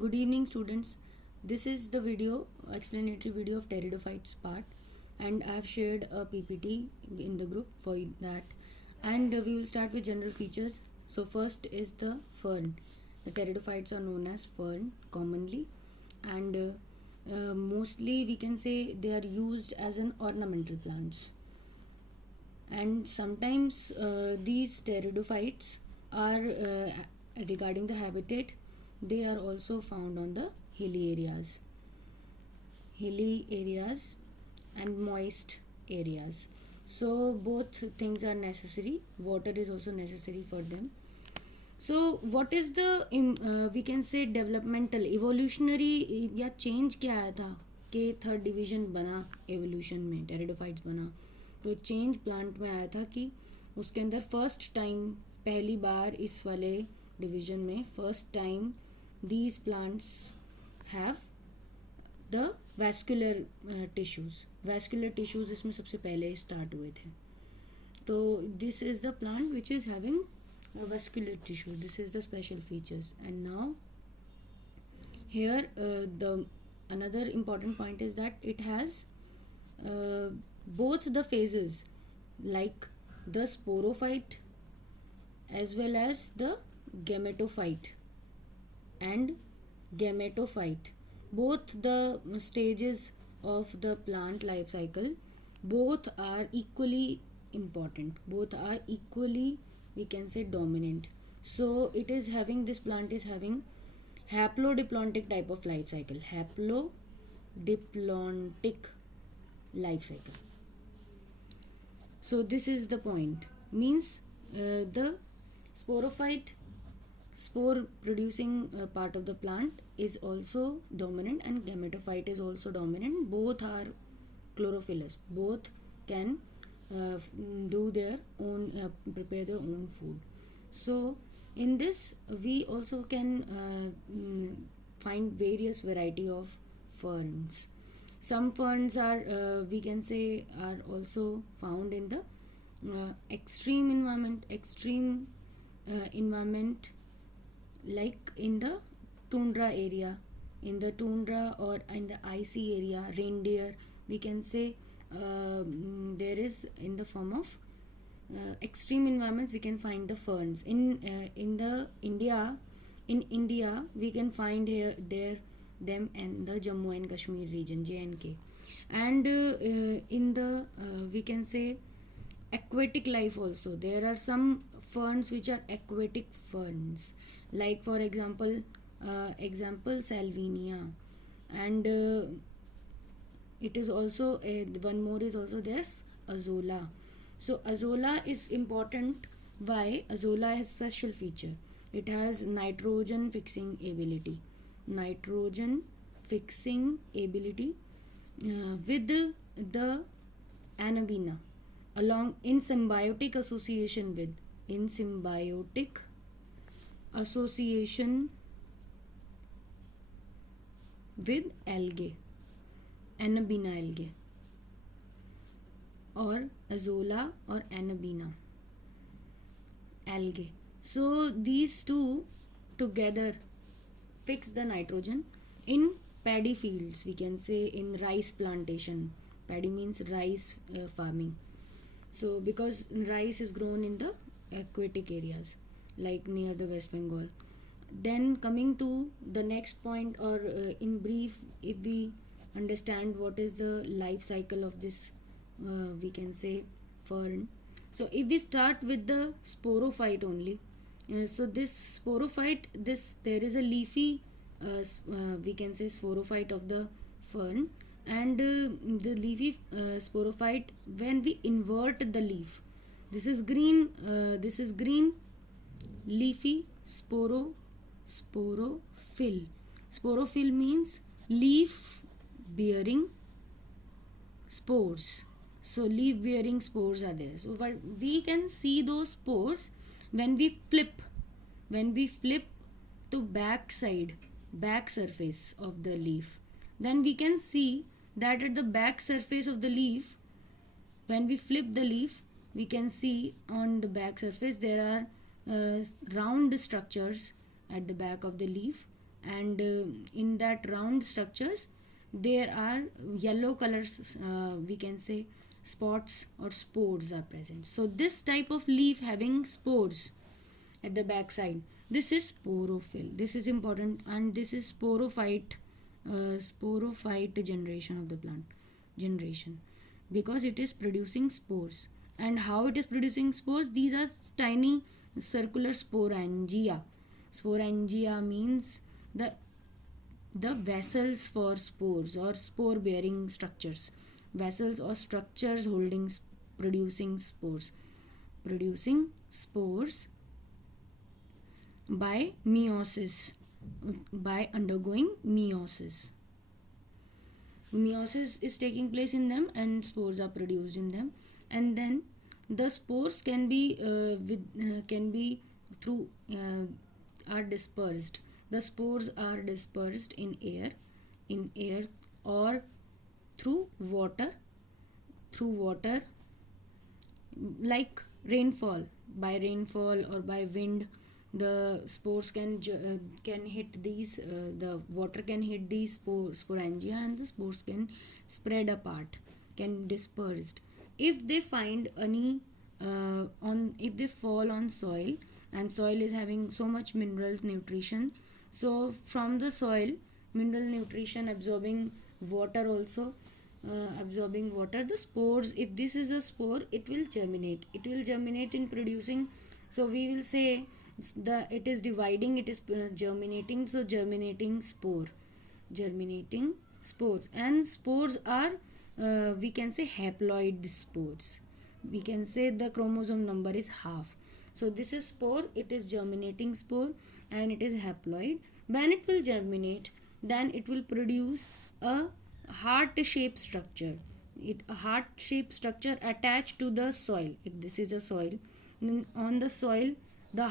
Good evening, students. This is the explanatory video of Pteridophytes part, and I have shared a PPT in the group for that. And we will start with general features. So first is the fern. The Pteridophytes are known as fern commonly, and mostly we can say they are used as an ornamental plants. And sometimes these pteridophytes are regarding the habitat, they are also found on the hilly areas and moist areas. So both things are necessary. Water is also necessary for them. So what is the we can say developmental evolutionary या change क्या आया था कि third division बना evolution में pteridophytes बना. तो change plant में आया था कि उसके अंदर फर्स्ट टाइम पहली बार इस वाले डिवीजन में first time these plants have the vascular tissues इसमें सबसे पहले स्टार्ट हुए थे. तो this is the plant which is having a vascular tissue. This is the special features. And now here the another important point is that it has both the phases, like the sporophyte as well as the gametophyte and gametophyte. Both the stages of the plant life cycle, both are equally important, both are equally, we can say, dominant. So it is having, this plant is having haplodiploidic type of life cycle. Haplodiploidic life cycle. So this is the point. Means the sporophyte, spore producing part of the plant is also dominant, and gametophyte is also dominant. Both are chlorophyllous. Both can do their own, prepare their own food. So in this we also can find various variety of ferns. Some ferns are we can say are also found in the extreme environment, like in the tundra area, or in the icy area, reindeer, we can say there is in the form of extreme environments we can find the ferns. In India we can find them in the Jammu and Kashmir region, JNK. And in the we can say aquatic life also, there are some ferns which are aquatic ferns, like for example salvinia. And it is also one more is also there's azolla. So azolla is important. Why? Azolla has special feature. It has nitrogen fixing ability with the anabina, along in symbiotic association with algae, anabina algae, or azolla or anabina algae. So these two together fix the nitrogen in paddy fields, we can say in rice plantation. Paddy means rice farming. So because rice is grown in the aquatic areas, like near the West Bengal. Then coming to the next point, or in brief, if we understand what is the life cycle of this we can say fern. So if we start with the sporophyte only, so this sporophyte, there is a leafy we can say sporophyte of the fern. And the leafy sporophyte, when we invert the leaf, this is green leafy sporophyll. Sporophyll means leaf bearing spores. So leaf bearing spores are there. So we can see those spores when we flip to back surface of the leaf. Then we can see that at the back surface of the leaf, when we flip the leaf, we can see on the back surface there are round structures at the back of the leaf, and in that round structures there are yellow colors, we can say spots or spores are present. So this type of leaf having spores at the back side, this is sporophyll. This is important, and this is sporophyte generation of the plant generation, because it is producing spores. And how it is producing spores? These are tiny circular sporangia. Sporangia means the vessels for spores or spore bearing structures, vessels or structures holding producing spores by meiosis, by undergoing meiosis is taking place in them and spores are produced in them. And then the spores can be can be through are dispersed. The spores are dispersed in air or through water, like rainfall. By rainfall or by wind, the spores can hit these, the water can hit these sporangia, and the spores can spread apart, can dispersed. If they find any on if they fall on soil, and soil is having so much minerals nutrition, so from the soil mineral nutrition absorbing water also, absorbing water, the spores, if this is a spore, it will germinate in producing. So we will say the it is dividing, it is germinating. So germinating spores, and spores are we can say haploid spores. We can say the chromosome number is half. So this is spore, it is germinating spore, and it is haploid. When it will germinate, then it will produce a heart shaped structure. A heart shaped structure attached to the soil. If this is a soil, then on the soil the